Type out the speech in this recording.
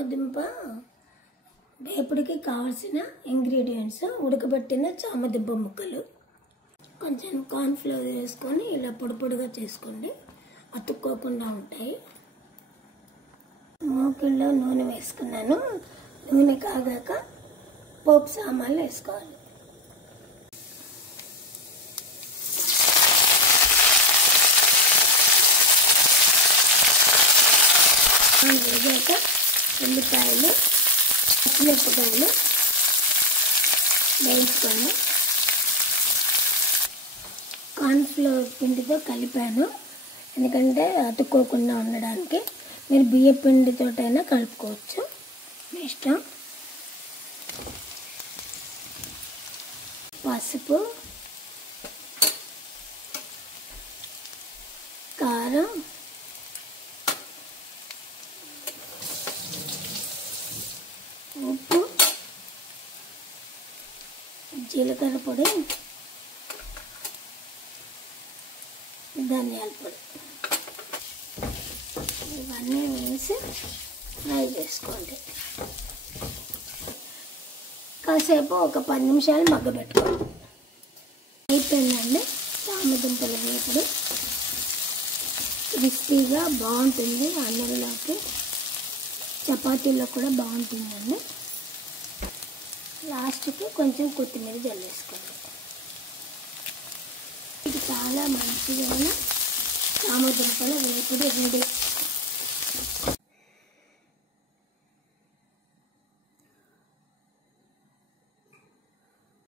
చామదుంప వేపుడికి కావాల్సిన ఇంగ్రీడియంట్స్ ఉడకబెట్టిన చామదుంప ముక్కలు, కొంచెం కార్న్ ఫ్లోర్ వేసుకొని ఇలా పొడి పొడిగా చేసుకోండి, అతుక్కోకుండా ఉంటాయి. మూకిల్లో నూనె వేసుకున్నాను. నూనె కాగాక పోపు సామాన్లు వేసుకోవాలి. వేగాక ఉల్లిపాయలు, పచ్చిమిరపకాయలు వేయించుకొని కార్న్ ఫ్లోర్ పిండితో కలిపాను, ఎందుకంటే అతుక్కోకుండా ఉండడానికి. మీరు బియ్య పిండితోటైనా కలుపుకోవచ్చు, మీ ఇష్టం. పసుపు, కారం, ఉప్పు, జీలకర్ర పొడి, ధనియాల పొడి ఇవన్నీ వేసి ఫ్రై చేసుకోండి. కాసేపు ఒక 10 నిమిషాలు మగ్గబెట్టుకోండి. అయిపోయిందండి చామదుంపల వేపుడు. క్రిస్పీగా బాగుంటుంది, అన్నంలోకి చపాతీలో కూడా బాగుంటుందండి. లాస్ట్కి కొంచెం కొత్తిమీర జల్లేసుకోండి. ఇది చాలా మంచిగా చామదుంపల వేపుడు రెడీ.